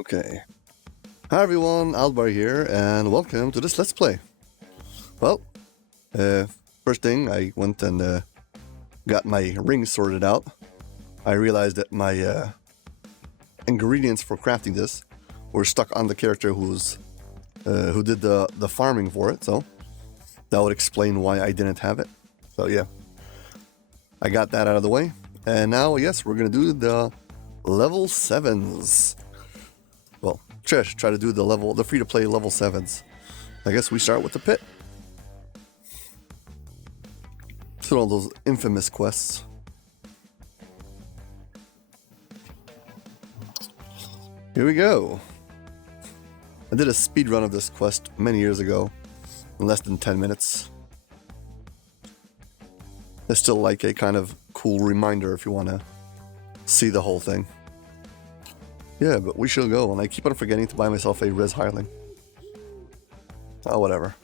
Okay. Hi everyone, Aldbar here, and welcome to this Let's Play. Well, first thing, I went and got my ring sorted out. I realized that my ingredients for crafting this were stuck on the character who did the farming for it, so that would explain why I didn't have it. So yeah, I got that out of the way, and now yes, we're gonna do the level 7s. Well, try to do the free-to-play level 7s. I guess we start with the pit. So all those infamous quests. Here we go. I did a speed run of this quest many years ago, in less than 10 minutes. It's still like a kind of cool reminder if you want to see the whole thing. Yeah, but we shall go, and I keep on forgetting to buy myself a res hireling. Oh, whatever.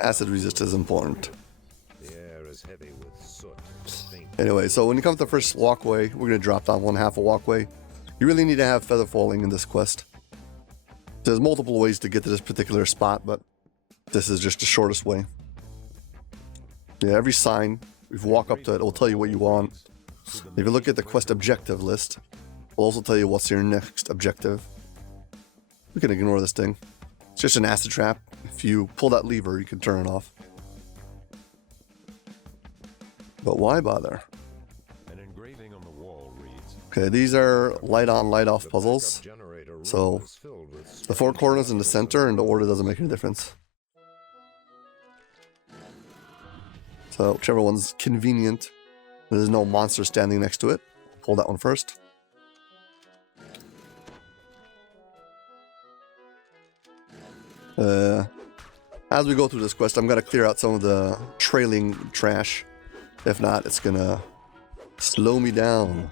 Acid resist is important. The air is heavy with soot. Anyway, so when you come to the first walkway, we're going to drop down one half a walkway. You really need to have feather falling in this quest. There's multiple ways to get to this particular spot, but this is just the shortest way. Yeah, every sign, if you walk up to it, it will tell you what you want. If you look at the quest objective list, it will also tell you what's your next objective. We can ignore this thing. It's just an acid trap. If you pull that lever, you can turn it off. But why bother? An engraving on the wall reads, okay, these are light on, light off puzzles. So the four corners in the center and the order doesn't make any difference. So whichever one's convenient. There's no monster standing next to it. Pull that one first. As we go through this quest, I'm going to clear out some of the trailing trash. If not, it's going to slow me down.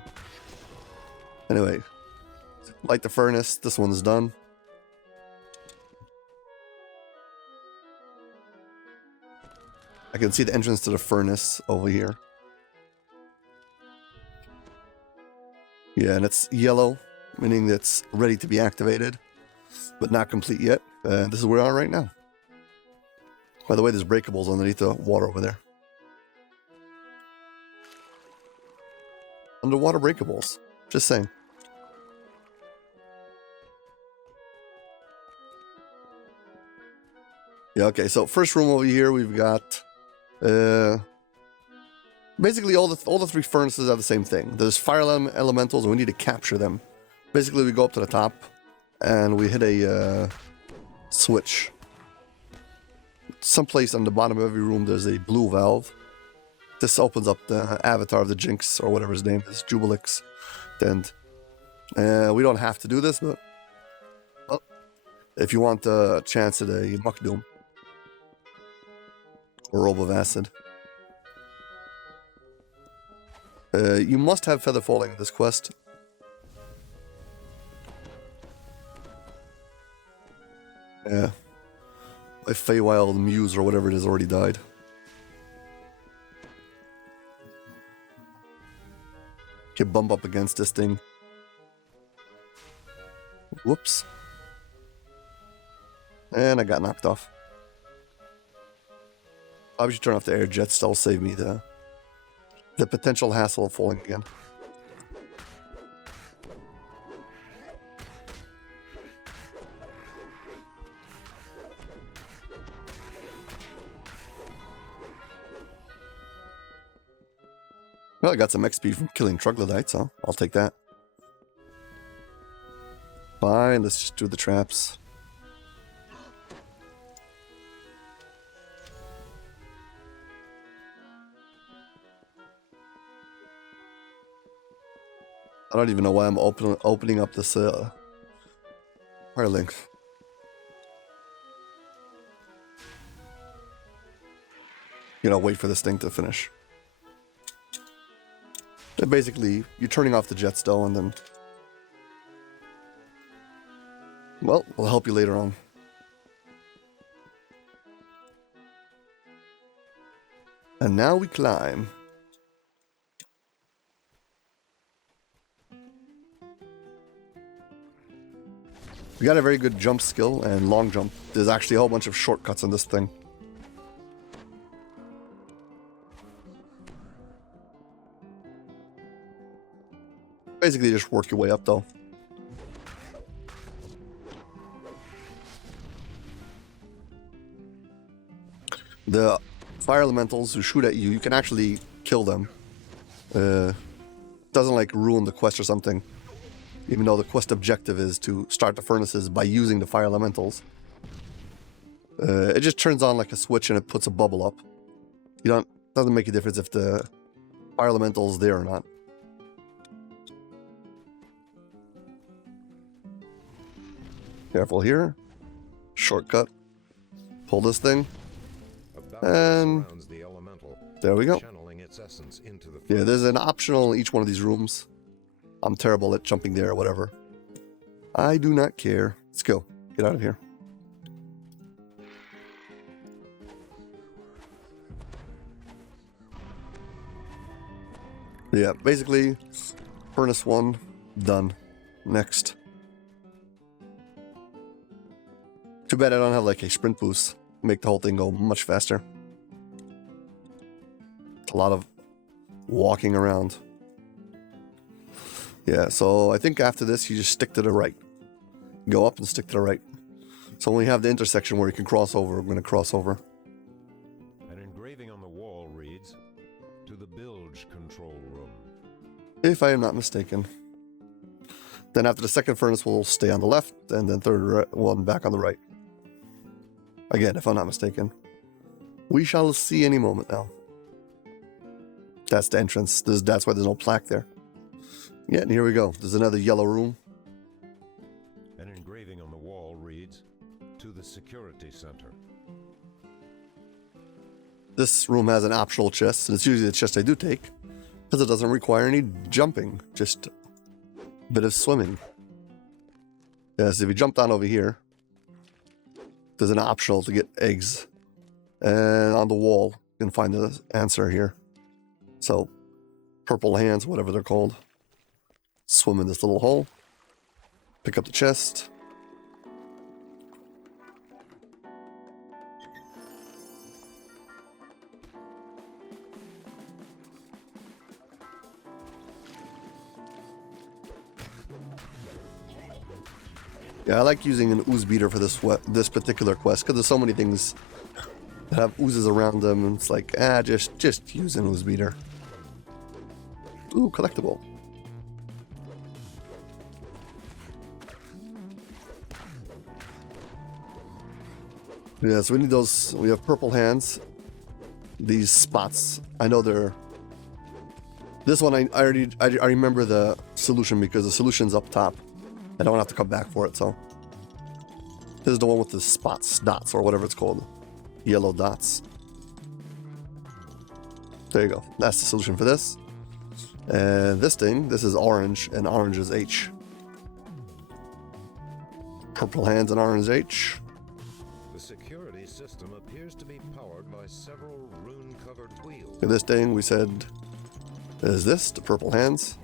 Anyway, light the furnace. This one's done. I can see the entrance to the furnace over here. Yeah, and it's yellow, meaning it's ready to be activated, but not complete yet. This is where we are right now. By the way, there's breakables underneath the water over there. Underwater breakables. Just saying. Yeah, okay, so first room over here, we've got basically all the three furnaces are the same thing. There's fire elementals, and we need to capture them. Basically, we go up to the top, and we hit a switch. Someplace on the bottom of every room, there's a blue valve. This opens up the avatar of the Jinx, or whatever his name is, Jubilix. And we don't have to do this, but well, if you want a chance at a Muck Doom or Robe of Acid. You must have feather falling in this quest. Yeah. My Feywild Muse or whatever it is already died. Can bump up against this thing. Whoops. And I got knocked off. I should turn off the air jets. That'll save me the potential hassle of falling again. Well, I got some XP from killing troglodytes, so I'll take that. Fine, let's just do the traps. I don't even know why I'm opening up this fire link. You know, wait for this thing to finish. And basically, you're turning off the jetstone, and then well, we'll help you later on. And now we climb. We got a very good jump skill and long jump. There's actually a whole bunch of shortcuts on this thing. Basically just work your way up though. The fire elementals who shoot at you, you can actually kill them. Doesn't like ruin the quest or something. Even though the quest objective is to start the furnaces by using the fire elementals. It just turns on like a switch and it puts a bubble up. Doesn't make a difference if the fire elemental is there or not. Careful here. Shortcut. Pull this thing. And there we go. Yeah, there's an optional in each one of these rooms. I'm terrible at jumping there or whatever. I do not care. Let's go. Get out of here. Yeah, basically, furnace 1, done. Next. Too bad I don't have like a sprint boost. Make the whole thing go much faster. A lot of walking around. Yeah, so I think after this, you just stick to the right. Go up and stick to the right. So when we have the intersection where you can cross over, we're going to cross over. An engraving on the wall reads, "To the bilge control room." If I am not mistaken. Then after the second furnace, we'll stay on the left, and then third one back on the right. Again, if I'm not mistaken. We shall see any moment now. That's the entrance. That's why there's no plaque there. Yeah, and here we go. There's another yellow room. An engraving on the wall reads, "To the security center." This room has an optional chest, and it's usually the chest I do take, because it doesn't require any jumping, just a bit of swimming. Yes, if you jump down over here, there's an optional to get eggs. And on the wall, you can find the answer here. So, purple hands, whatever they're called. Swim in this little hole. Pick up the chest. Yeah, I like using an ooze beater for this particular quest because there's so many things that have oozes around them, and it's like, just use an ooze beater. Ooh, collectible. Yeah, so we need those. We have purple hands. These spots. I know they're. This one I remember the solution because the solution's up top. I don't have to come back for it, so. This is the one with the spots, dots, or whatever it's called. Yellow dots. There you go. That's the solution for this. And this thing, this is orange, and orange is H. Purple hands and orange H. The security system appears to be powered by several rune-covered wheels. This thing we said is this, the purple hands.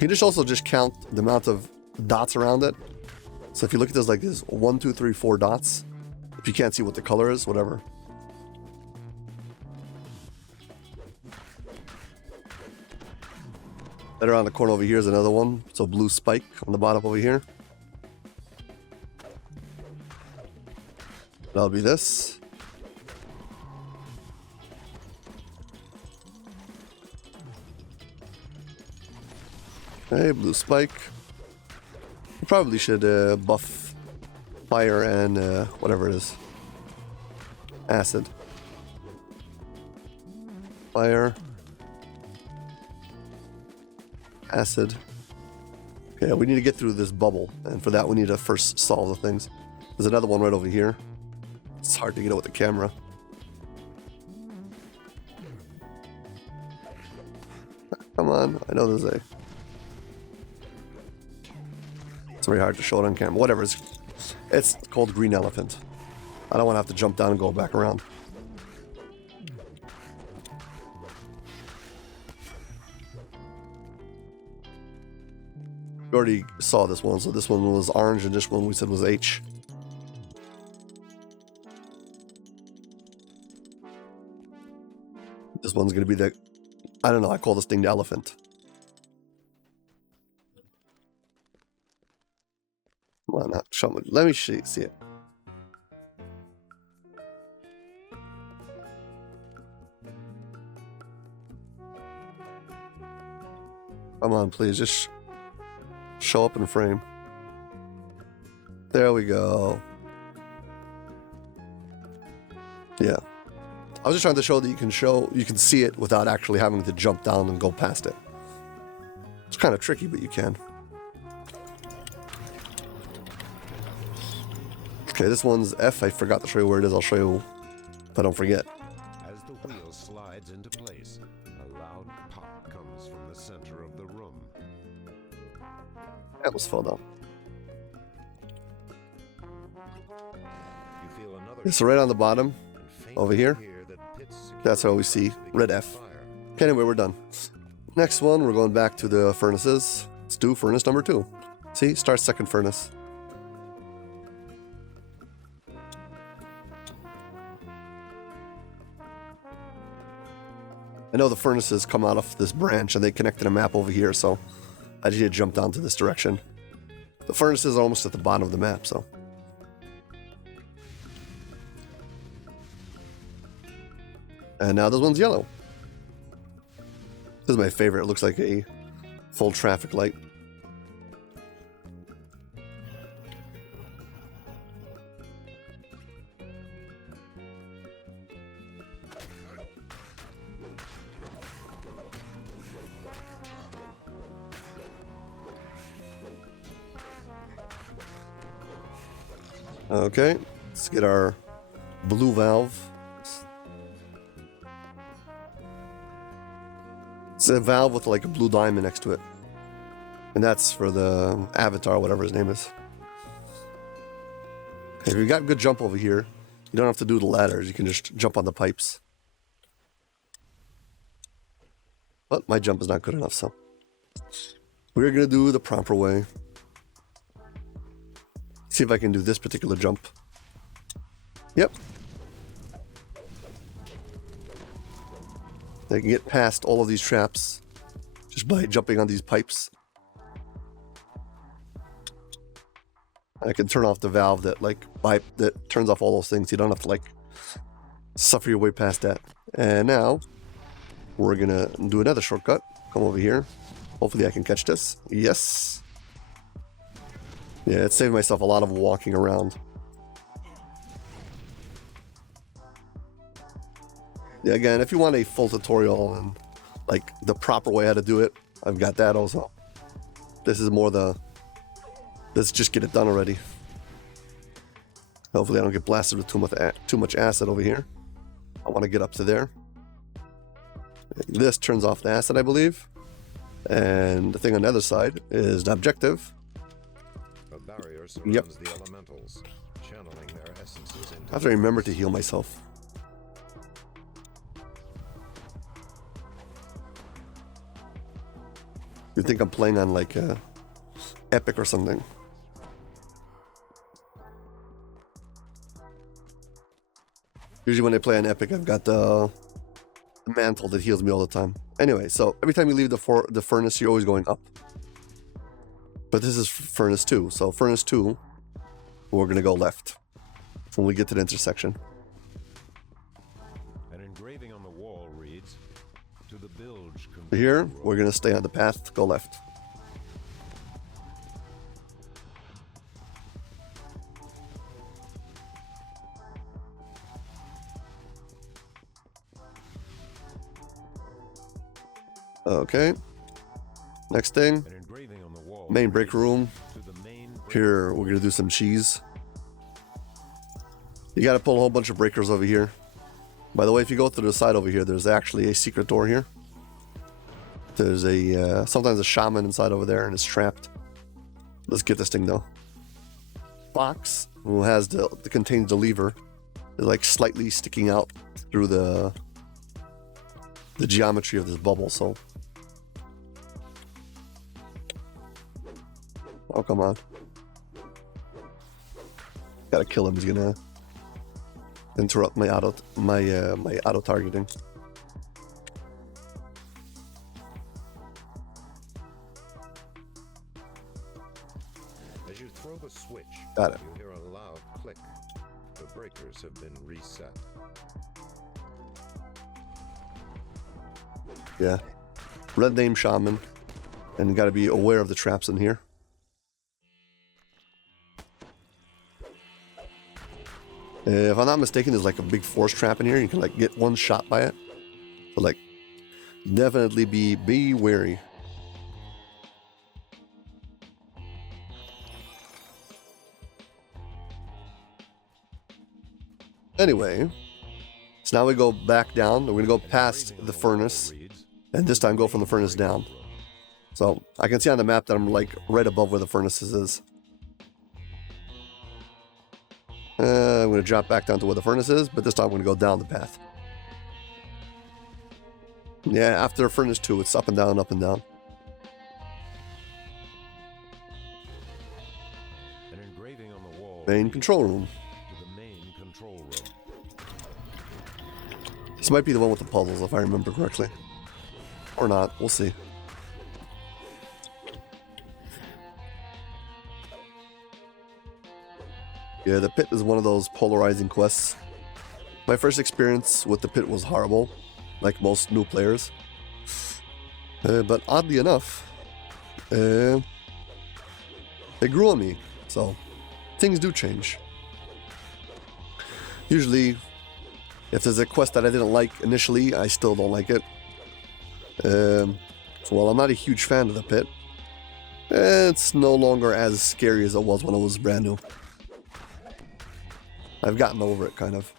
You can also just count the amount of dots around it. So if you look at this like this, 1, 2, 3, 4 dots. If you can't see what the color is, whatever. Right around the corner over here is another one. So blue spike on the bottom over here. That'll be this. Okay, blue spike. You probably should buff fire and whatever it is. Acid. Fire. Acid. Okay, we need to get through this bubble, and for that we need to first solve the things. There's another one right over here. It's hard to get it with the camera. Come on, I know there's a... It's very hard to show it on camera. Whatever, it's called Green Elephant. I don't want to have to jump down and go back around. We already saw this one, so this one was orange and this one we said was H. This one's gonna be the, I don't know, I call this thing the elephant. Come on, now, show me. Let me see it. Come on, please, just show up in frame. There we go. Yeah. I was just trying to show that you can see it without actually having to jump down and go past it. It's kind of tricky, but you can. Okay, this one's F. I forgot to show you where it is. I'll show you if I don't forget. As the wheel slides into place, a loud pop comes from the center of the room. That was fun, though. You feel another Okay, so right on the bottom, over here, that's how we see red F. Okay, anyway, we're done. Next one, we're going back to the furnaces. Let's do furnace number 2. See, start second furnace. I know the furnaces come out of this branch and they connect to the map over here, so I just need to jump down to this direction. The furnaces are almost at the bottom of the map, so. And now this one's yellow. This is my favorite. It looks like a full traffic light. Okay, let's get our blue valve. It's a valve with like a blue diamond next to it. And that's for the avatar, whatever his name is. Okay, if you got good jump over here, you don't have to do the ladders. You can just jump on the pipes. But my jump is not good enough, so we're going to do the proper way. See if I can do this particular jump. Yep. I can get past all of these traps just by jumping on these pipes. I can turn off the valve that that turns off all those things. You don't have to suffer your way past that. And now we're gonna do another shortcut. Come over here. Hopefully I can catch this. Yes. Yeah, it saved myself a lot of walking around. Yeah, again, if you want a full tutorial and the proper way how to do it, I've got that also. This is more let's just get it done already. Hopefully I don't get blasted with too much acid over here. I want to get up to there. This turns off the acid, I believe. And the thing on the other side is the objective. A barrier surrounds the elementals, channeling their essences into I have to remember to heal myself. You think I'm playing on Epic or something. Usually when I play on Epic, I've got the mantle that heals me all the time. Anyway, so every time you leave the furnace, you're always going up. But this is furnace 2. So furnace 2, we're going to go left when we get to the intersection. An engraving on the wall reads, "To the bilge." Here, we're going to stay on the path, go left. Okay. Next thing, An engraving on the wall main break room. to the main Here, we're going to do some cheese. You got to pull a whole bunch of breakers over here. By the way, if you go to the side over here, there's actually a secret door here. There's sometimes a shaman inside over there and it's trapped. Let's get this thing though. Box, who has contains the lever, is slightly sticking out through the geometry of this bubble. So Oh, come on. Gotta kill him. He's gonna interrupt my auto targeting. As you throw the switch, Got it. you hear a loud click. The breakers have been reset. Yeah. Red name shaman. And you gotta be aware of the traps in here. If I'm not mistaken, there's like a big force trap in here. You can like get one shot by it. So like, definitely be wary. Anyway, so now we go back down. We're gonna go past the furnace, and this time go from the furnace down. So I can see on the map that I'm like right above where the furnaces is. I'm gonna drop back down to where the furnace is, but this time I'm gonna go down the path. Yeah, after furnace 2, it's up and down, up and down. An engraving on the wall. Main control room. To the main control room. This might be the one with the puzzles, if I remember correctly. Or not, we'll see. Yeah, the pit is one of those polarizing quests. My first experience with the pit was horrible, like most new players. But oddly enough, it grew on me, so things do change. Usually, if there's a quest that I didn't like initially, I still don't like it. So while I'm not a huge fan of the pit, it's no longer as scary as it was when it was brand new. I've gotten over it, kind of.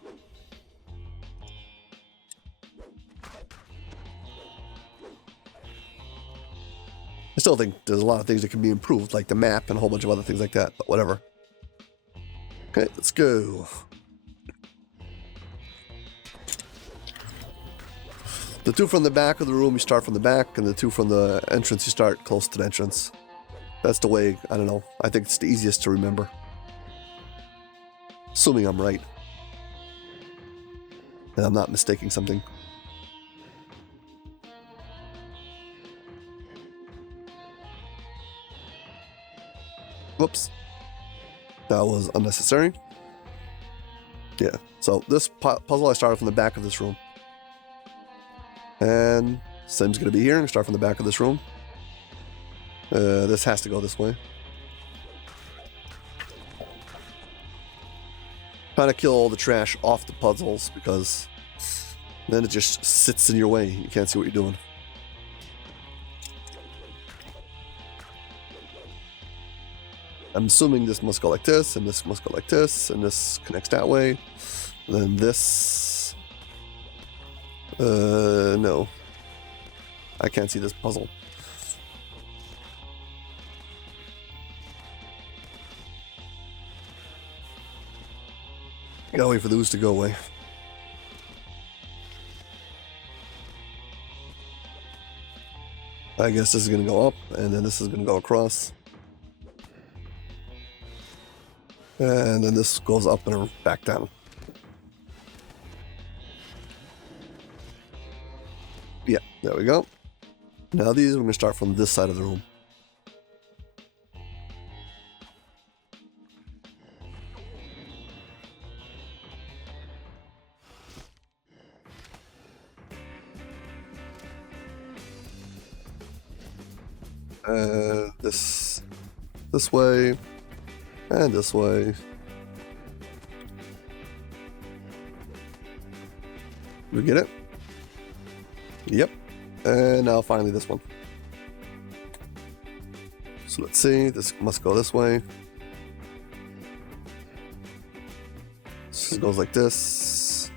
I still think there's a lot of things that can be improved, like the map and a whole bunch of other things like that, but whatever. Okay, let's go. The 2 from the back of the room, you start from the back, and the 2 from the entrance, you start close to the entrance. That's the way, I don't know, I think it's the easiest to remember. Assuming I'm right. And I'm not mistaking something. Whoops. That was unnecessary. Yeah, so this puzzle I started from the back of this room. And Sim's gonna be here and start from the back of this room. This has to go this way. Trying to kill all the trash off the puzzles because then it just sits in your way. You can't see what you're doing. I'm assuming this must go like this, and this must go like this, and this connects that way. And then this... no. I can't see this puzzle. Gotta wait for the ooze to go away. I guess this is gonna go up, and then this is gonna go across. And then this goes up and back down. Yeah, there we go. Now these, we're gonna start from this side of the room. This way, and this way. We get it? Yep. And now finally this one. So let's see, this must go this way. This goes like this.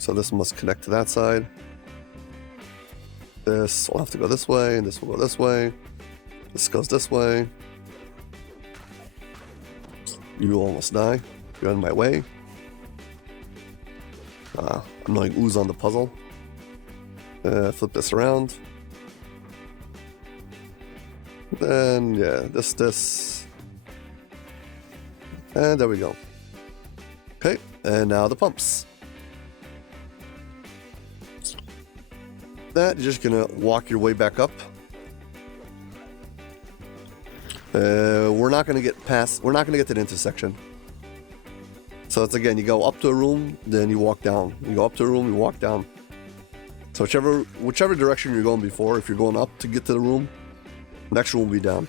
So this must connect to that side. This will have to go this way, and this will go this way. This goes this way. You will almost die. You're in my way. I'm knowing ooze on the puzzle. Flip this around. Then, yeah, this. And there we go. Okay, and now the pumps. That, you're just gonna walk your way back up. We're not gonna get to the intersection. So it's again, you go up to a room, then you walk down. You go up to a room, you walk down. So whichever direction you're going before, if you're going up to get to the room, next room will be down.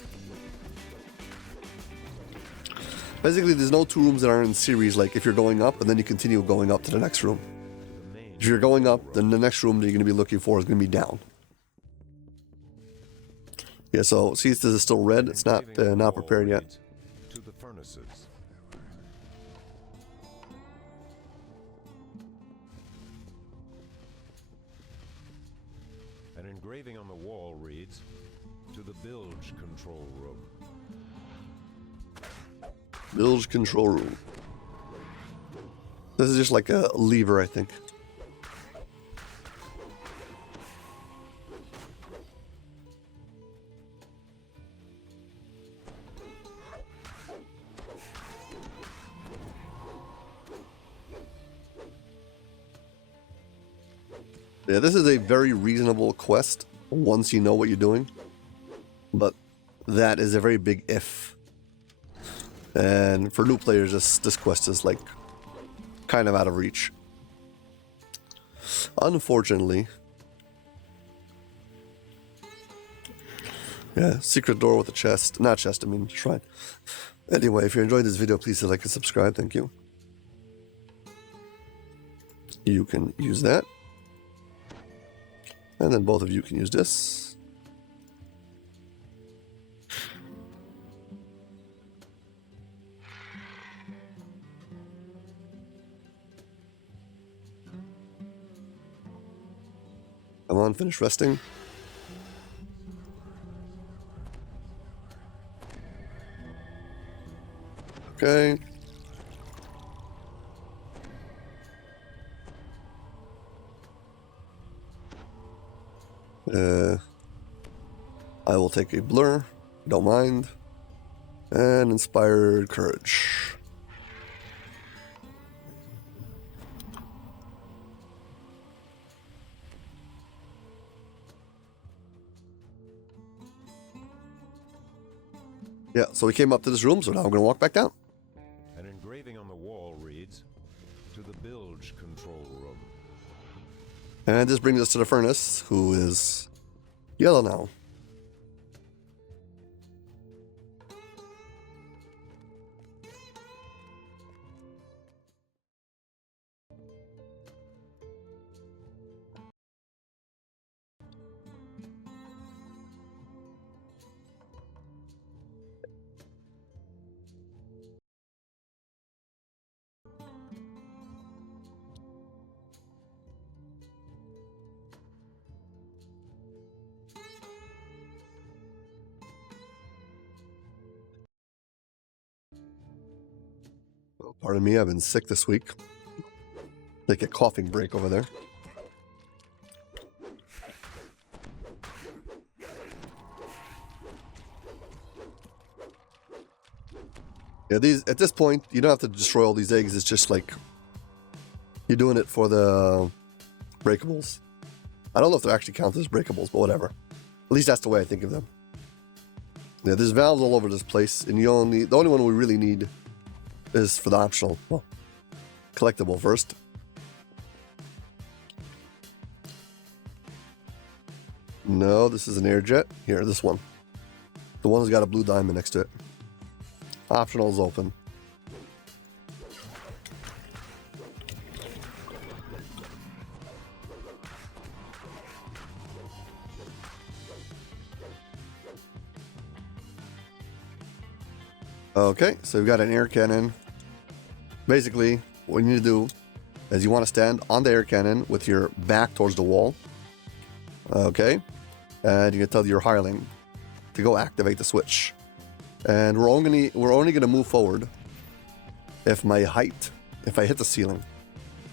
Basically, there's no two rooms that are in series, like if you're going up and then you continue going up to the next room. If you're going up, then the next room that you're going to be looking for is going to be down. Yeah, so see, this is still red. It's not prepared yet. To the furnaces. An engraving on the wall reads, "To the bilge control room." Bilge control room. This is just like a lever, I think. Yeah, this is a very reasonable quest once you know what you're doing. But that is a very big if. And for new players, this quest is like kind of out of reach. Unfortunately. Yeah, secret door with a chest. Not chest, I mean shrine. Anyway, if you enjoyed this video, please hit like and subscribe. Thank you. You can use that. And then both of you can use this. Come on, finish resting. Okay. I will take a blur, don't mind, and inspired courage. Yeah, so we came up to this room, so now we're going to walk back down. An engraving on the wall reads, "To the bilge control room." And this brings us to the furnace, who is yellow now. Pardon me, I've been sick this week. Take a coughing break over there. Yeah, at this point, you don't have to destroy all these eggs. It's just like you're doing it for the breakables. I don't know if they're actually counted as breakables, but whatever. At least that's the way I think of them. Yeah, there's valves all over this place, and the only one we really need is for the optional, well, collectible first. No, this is an air jet. Here, this one. The one that's got a blue diamond next to it. Optional is open. Okay, so we've got an air cannon. Basically, what you need to do is you want to stand on the air cannon with your back towards the wall. Okay, and you can tell your hireling to go activate the switch. And we're only gonna move forward if I hit the ceiling.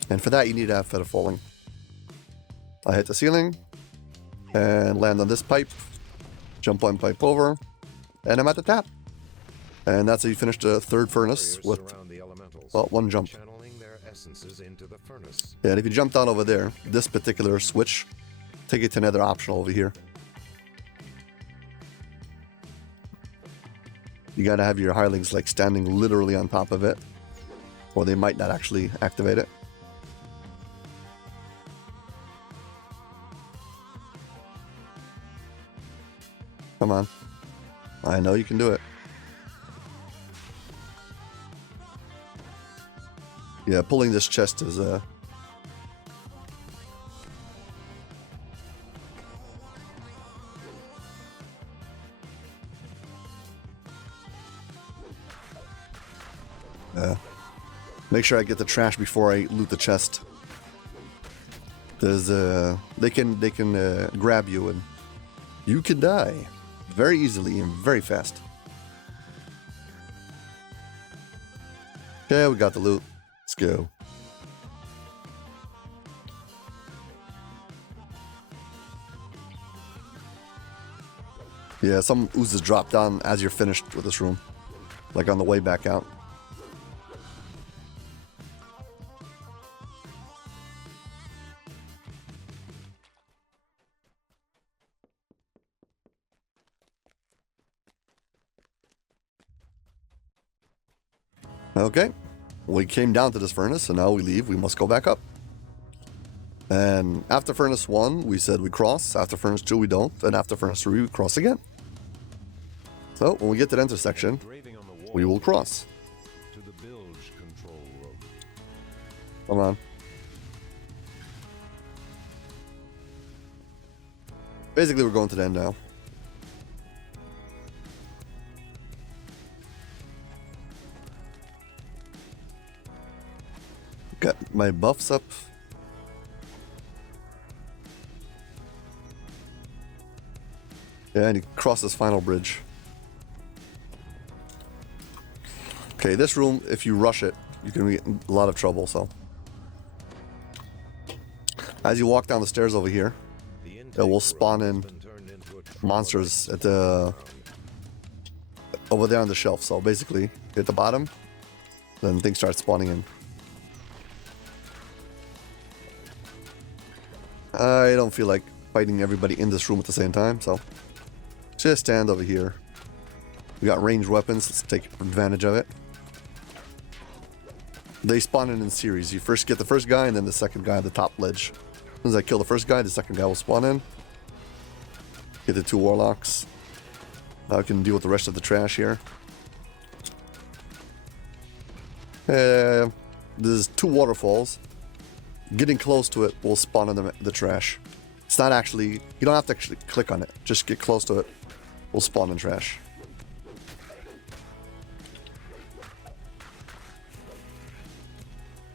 And for that, you need to have feather falling. I hit the ceiling and land on this pipe, jump one pipe over, And I'm at the tap. And that's how you finish the third furnace with, well, one jump. Yeah, and if you jump down over there, this particular switch, take it to another optional over here. You gotta have your hirelings like standing literally on top of it, or they might not actually activate it. Come on. I know you can do it. Yeah, pulling this chest is make sure I get the trash before I loot the chest. There's they can grab you and you can die very easily and very fast. Okay, we got the loot. Let's go. Yeah, some oozes drop down as you're finished with this room, like on the way back out. Okay, we came down to this furnace, and now we leave. We must go back up. And after furnace 1, we said we cross. After furnace 2, we don't. And after furnace 3, we cross again. So when we get to the intersection, we will cross. Come on. Basically, we're going to the end now. Got my buffs up. Yeah, and you cross this final bridge. Okay, this room, if you rush it, you can get in a lot of trouble, so. As you walk down the stairs over here, it will spawn in monsters at the over there on the shelf. So basically, hit the bottom, then things start spawning in. I don't feel like fighting everybody in this room at the same time, so just stand over here. We got ranged weapons, let's take advantage of it. They spawn in series. You first get the first guy and then the second guy on the top ledge. As soon as I kill the first guy, the second guy will spawn in. Get the 2 warlocks. Now I can deal with the rest of the trash here. There's 2 waterfalls. Getting close to it will spawn in the trash. It's not actually, you don't have to actually click on it. Just get close to it, will spawn in trash.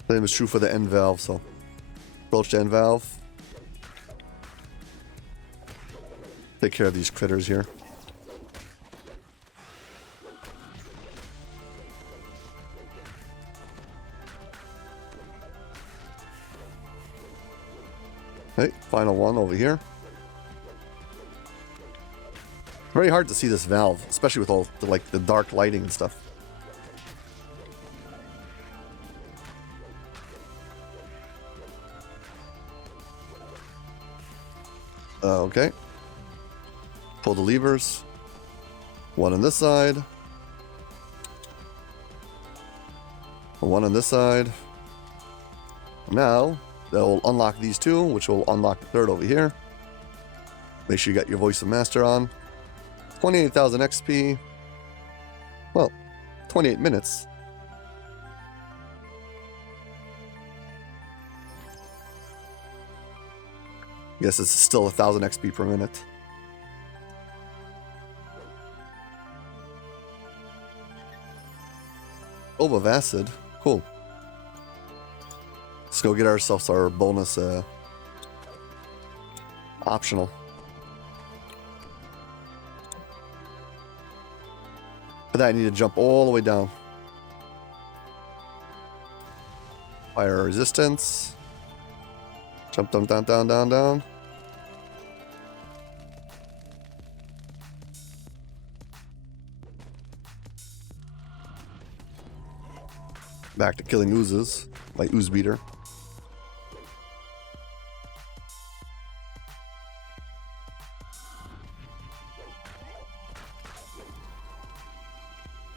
Same is true for the end valve, so approach the end valve. Take care of these critters here. Okay, final one over here. Very hard to see this valve, especially with all the dark lighting and stuff. Okay. Pull the levers. One on this side. One on this side. Now, that will unlock these 2, which will unlock the 3rd over here. Make sure you got your voice of master on. 28,000 XP. Well, 28 minutes. Guess it's still 1,000 XP per minute. Orb of Acid. Cool. Let's go get ourselves our bonus optional. For that I need to jump all the way down. Fire resistance. Jump down, down, down, down, down. Back to killing oozes. My ooze beater.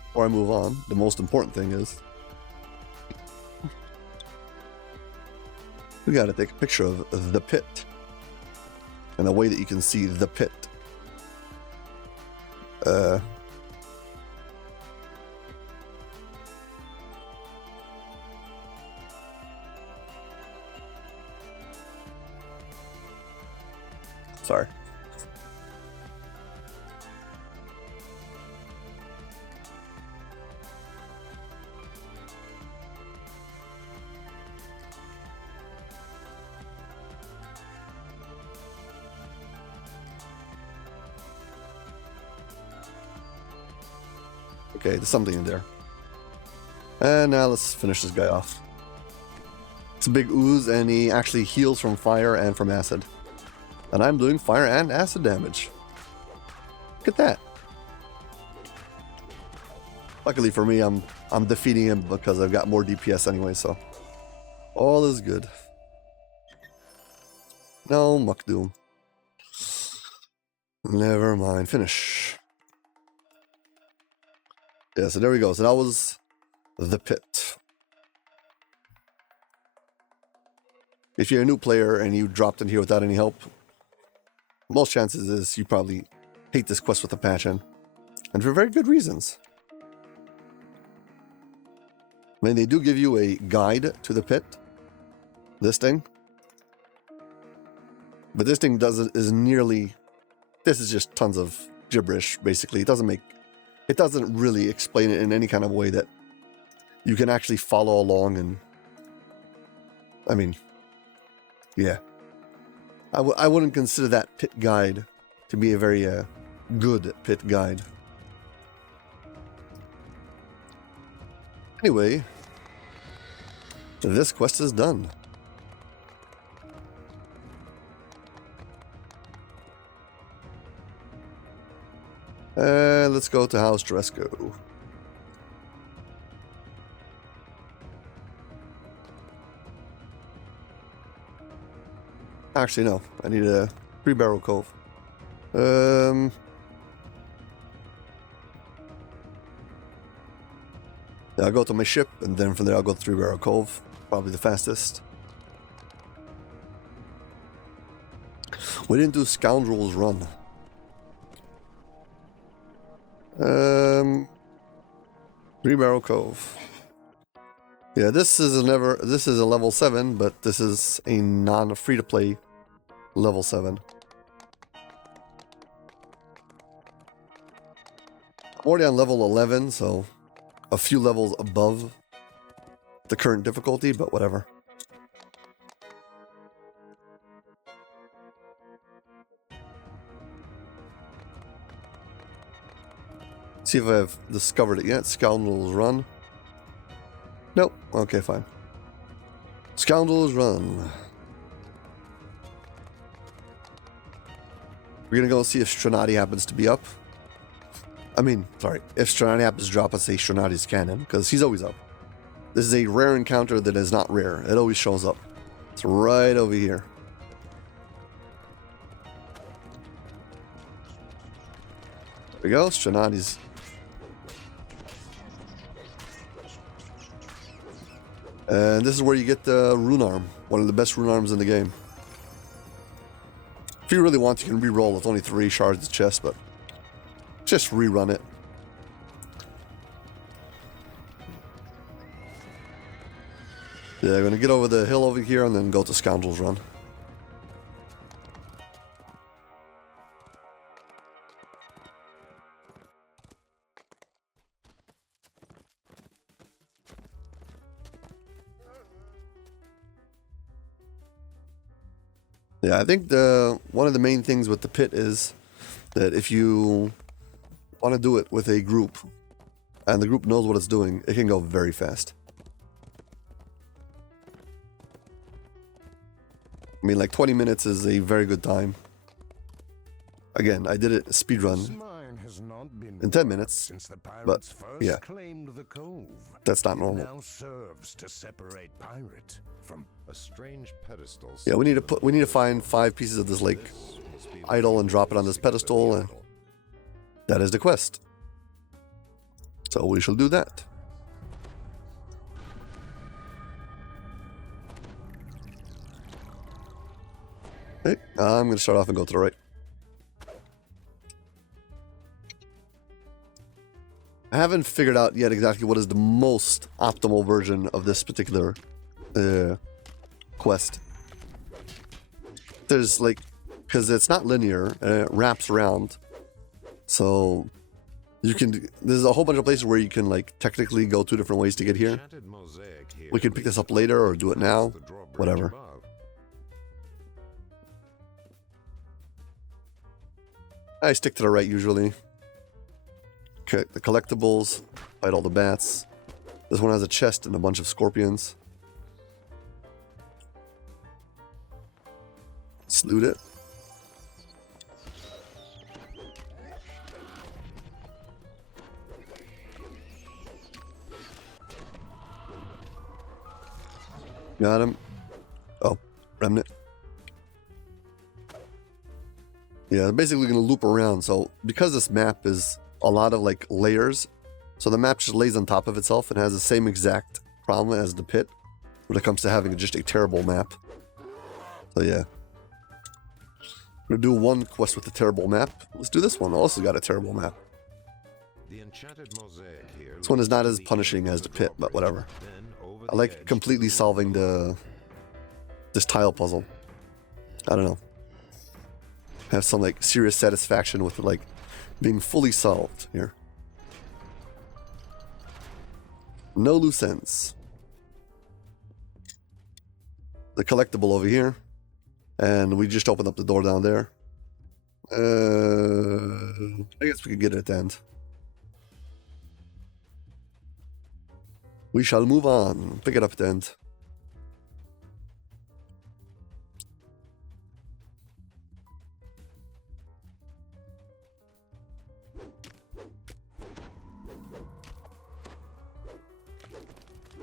Before I move on, the most important thing is we gotta take a picture of the pit and a way that you can see the pit. Sorry. Okay, there's something in there. And now let's finish this guy off. It's a big ooze, and he actually heals from fire and from acid. And I'm doing fire and acid damage. Look at that. Luckily for me, I'm defeating him because I've got more DPS anyway, so all is good. No, Muck Doom. Never mind. Finish. Yeah, so there we go. So that was the pit. If you're a new player and you dropped in here without any help, most chances is you probably hate this quest with a passion. And for very good reasons. I mean, they do give you a guide to the pit. This thing. But this thing is nearly... This is just tons of gibberish, basically. It doesn't really explain it in any kind of way that you can actually follow along and... I mean... Yeah. I wouldn't consider that pit guide to be a very good pit guide. Anyway, this quest is done. Let's go to House Dresco. Actually, no. I need a 3-barrel cove. Yeah, I'll go to my ship, and then from there I'll go to 3-barrel cove. Probably the fastest. We didn't do Scoundrel's run. 3-barrel cove. Yeah, this is a level 7, but this is a non-free-to-play level 7. I'm already on level 11, so a few levels above the current difficulty, but whatever. See if I've discovered it yet. Scoundrel's Run. Nope. Okay, fine. Scoundrel's Run. We're gonna go see if Stronati happens to be up. I mean, sorry, if Stronati happens to drop us a Stronati's cannon, because he's always up. This is a rare encounter that is not rare. It always shows up. It's right over here. There we go, Stronati's. And this is where you get the rune arm, one of the best rune arms in the game. If you really want, you can re-roll with only 3 shards of chest, but just rerun it. Yeah, I'm gonna get over the hill over here and then go to Scoundrel's Run. Yeah, I think one of the main things with the pit is that if you want to do it with a group and the group knows what it's doing, it can go very fast. I mean, like 20 minutes is a very good time. Again, I did it speedrun has not been in 10 worked minutes. since the But pirates first yeah, claimed the cove. that's not It normal. now serves to separate pirate from A strange pedestal. Yeah, we need to find 5 pieces of this like idol and drop it on this pedestal, and that is the quest. So we shall do that. Okay, I'm going to start off and go to the right. I haven't figured out yet exactly what is the most optimal version of this particular quest. There's like, because it's not linear and it wraps around, so you can. There's a whole bunch of places where you can like technically go 2 different ways to get here. We can pick this up later or do it now, whatever. I stick to the right usually. Okay, the collectibles, fight all the bats. This one has a chest and a bunch of scorpions. Let's loot it. Got him. Oh, remnant. Yeah, they're basically going to loop around. So because this map is a lot of like layers, so the map just lays on top of itself and has the same exact problem as the pit when it comes to having just a terrible map. So yeah. I'm going to do one quest with a terrible map. Let's do this one. Also got a terrible map. The enchanted mosaic here. This one is not as punishing as the pit, but whatever. I like completely solving this tile puzzle. I don't know. I have some like serious satisfaction with like being fully solved here. No loose ends. The collectible over here. And we just opened up the door down there. I guess we could get it at the end. We shall move on. Pick it up at the end.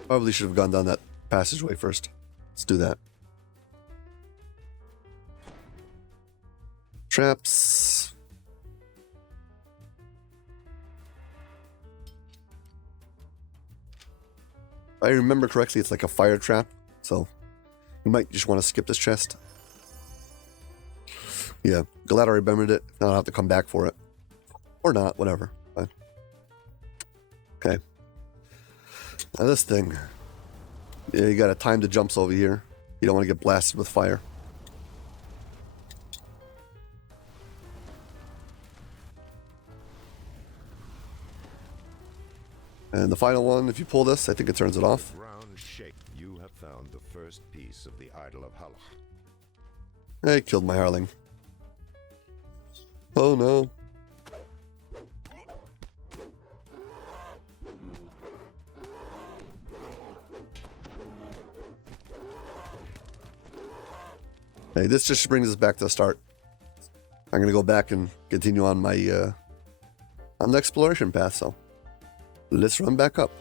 Probably should have gone down that passageway first. Let's do that. Traps. If I remember correctly, it's like a fire trap, so you might just want to skip this chest. Yeah, glad I remembered it. Now I'll have to come back for it. Or not, whatever. Fine. Okay. Now this thing. Yeah, you gotta time the jumps over here. You don't want to get blasted with fire. And the final one, if you pull this, I think it turns it off. Round shape. You have found the first piece of the idol of Halach. I killed my Harling. Oh no. Hey, this just brings us back to the start. I'm gonna go back and continue on my on the exploration path, so let's run back up.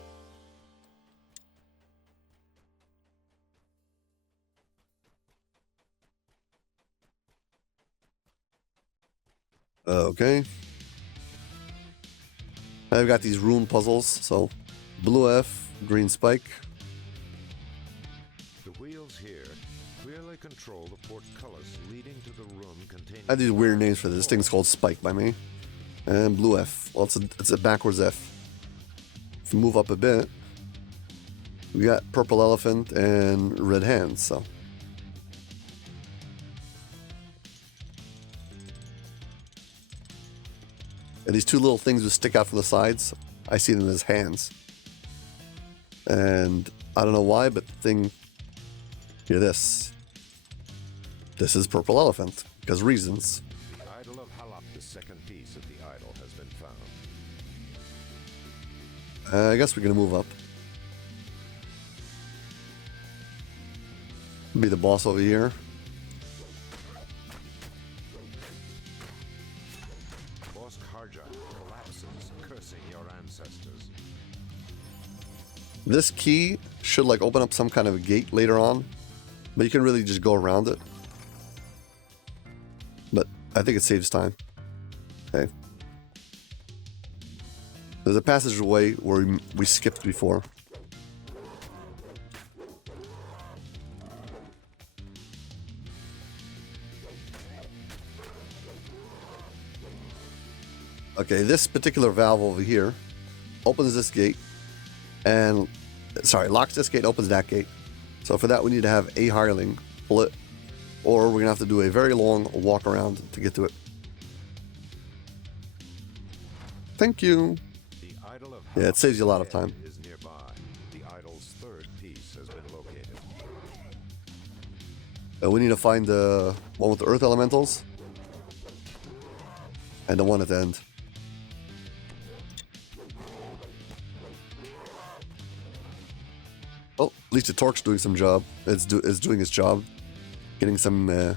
Okay. I've got these rune puzzles, so blue F, green spike. The wheels here clearly control the portcullis leading to the room containing. I have these weird names for this. This thing's called Spike by me. And blue F. Well, it's a backwards F. If we move up a bit, we got purple elephant and red hands, so. And these two little things that stick out from the sides, I see them as hands. And I don't know why, but the thing, hear this. This is purple elephant, because reasons. The idol of Halach, the second piece of the idol, has been found. I guess we're gonna move up. Be the boss over here. Boss Karja, This key should like open up some kind of a gate later on, but you can really just go around it. But I think it saves time. Okay. There's a passageway where we skipped before. Okay, this particular valve over here opens this gate and, sorry, locks this gate, opens that gate. So for that we need to have a hireling pull it, or we're gonna have to do a very long walk around to get to it. Thank you. The idol of Yeah, it saves you a lot of time. is nearby. The idol's third piece has been located. We need to find the one with the earth elementals and the one at the end. Oh, at least the torque's doing some job. It's doing its job. Getting some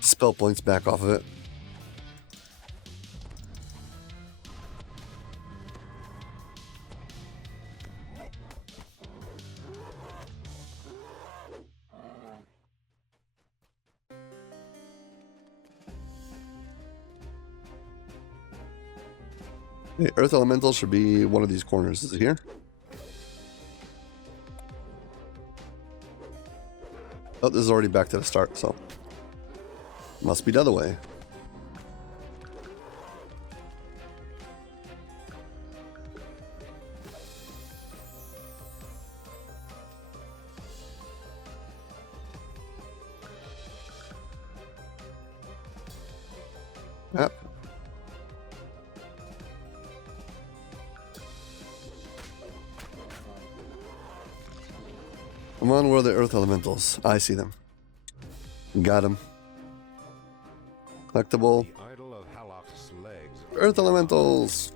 spell points back off of it. Okay, earth elemental should be one of these corners. Is it here? Oh, this is already back to the start, so must be the other way. Yep. Come on, where are the earth elementals? I see them. Got them. Collectible. The idol of Halak's legs. Earth elementals.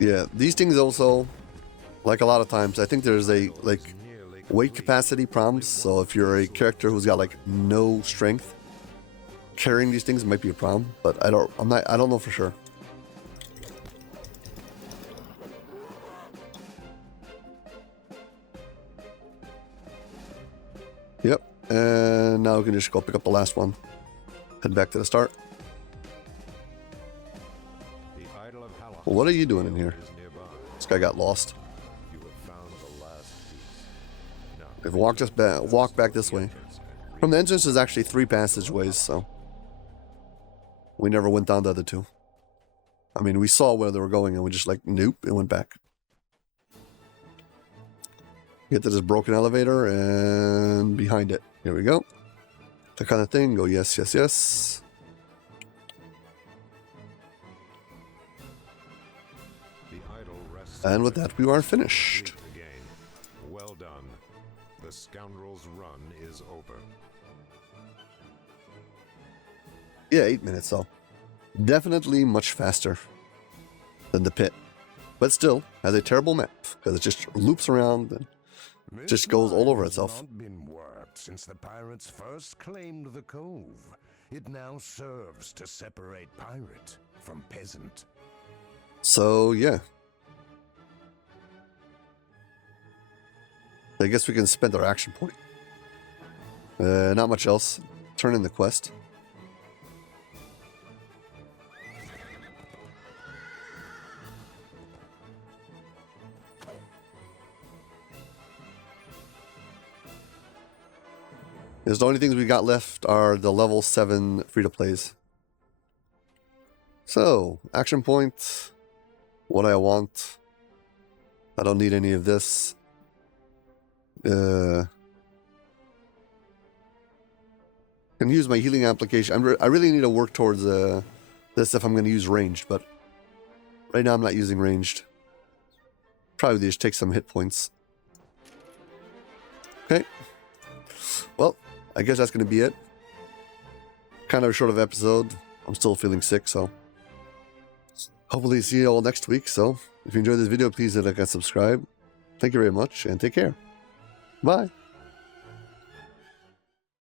Yeah, these things also, like a lot of times, I think there's a like weight capacity problems. So if you're a character who's got like no strength, carrying these things might be a problem, but I don't know for sure. Yep, and now we can just go pick up the last one. Head back to the start. The idol of Halak Well, what are you doing in here? is nearby. This guy got lost. You have found the last piece. Now, They've walked back this way. From the entrance, there's actually 3 passageways, so we never went down the other 2. I mean, we saw where they were going, and we just like, nope, and went back. Get to this broken elevator, and behind it, here we go. That kind of thing, go yes, yes, yes. the idol rests And with that, we are finished. again. Well done. The scoundrel's run is over. Yeah, 8 minutes, though. Definitely much faster than the pit. But still, has a terrible map, because it just loops around and just goes all over itself. Not been worked since the pirates first claimed the cove. It now serves to separate pirate from peasant. So, yeah. I guess we can spend our action point. Not much else. Turn in the quest. Because the only things we got left are the level 7 free-to-plays. So, action point. What I want. I don't need any of this. Can use my healing application. I really need to work towards this if I'm going to use ranged, but right now I'm not using ranged. Probably just take some hit points. Okay. Well, I guess that's going to be it. Kind of a short of episode. I'm still feeling sick, so hopefully see you all next week. So if you enjoyed this video, please hit like and subscribe. Thank you very much, and take care. Bye.